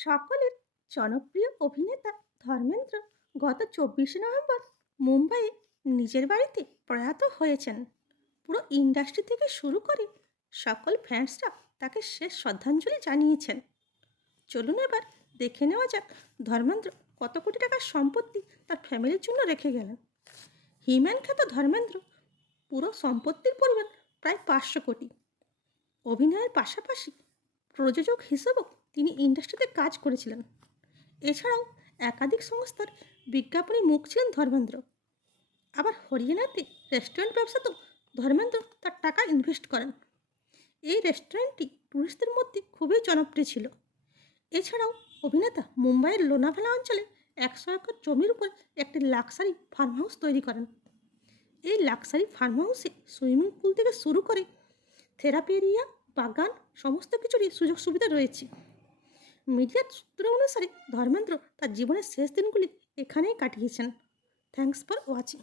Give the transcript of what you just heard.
সকলের জনপ্রিয় অভিনেতা ধর্মেন্দ্র গত 24শে নভেম্বর মুম্বাইয়ে নিজের বাড়িতে প্রয়াত হয়েছেন। পুরো ইন্ডাস্ট্রি থেকে শুরু করে সকল ফ্যান্সরা তাকে শেষ শ্রদ্ধাঞ্জলি জানিয়েছেন। চলুন এবার দেখে নেওয়া যাক ধর্মেন্দ্র কত কোটি টাকার সম্পত্তি তার ফ্যামিলির জন্য রেখে গেলেন। হিম্যান খ্যাত ধর্মেন্দ্র পুরো সম্পত্তির পরিমাণ প্রায় 500 কোটি। অভিনয়ের পাশাপাশি প্রযোজক হিসেবেও তিনি ইন্ডাস্ট্রিতে কাজ করেছিলেন। এছাড়াও একাধিক সংস্থার বিজ্ঞাপনে মুখ ছিলেন ধর্মেন্দ্র। আবার হরিয়ানাতে রেস্টুরেন্ট ব্যবসাতেও ধর্মেন্দ্র তার টাকা ইনভেস্ট করেন। এই রেস্টুরেন্টটি টুরিস্টদের মধ্যে খুবই জনপ্রিয় ছিল। এছাড়াও অভিনেতা মুম্বাইয়ের লোনাভালা অঞ্চলে 100 একর জমির উপর একটি লাক্সারি ফার্ম হাউস তৈরি করেন। এই লাক্সারি ফার্ম হাউসে সুইমিং পুল থেকে শুরু করে থেরাপি এরিয়া, বাগান সমস্ত কিছুরই সুযোগ সুবিধা রয়েছে। মিডিয়ার সূত্র অনুসারে ধর্মেন্দ্র তার জীবনের শেষ দিনগুলি এখানেই কাটিয়েছেন। Thanks for watching.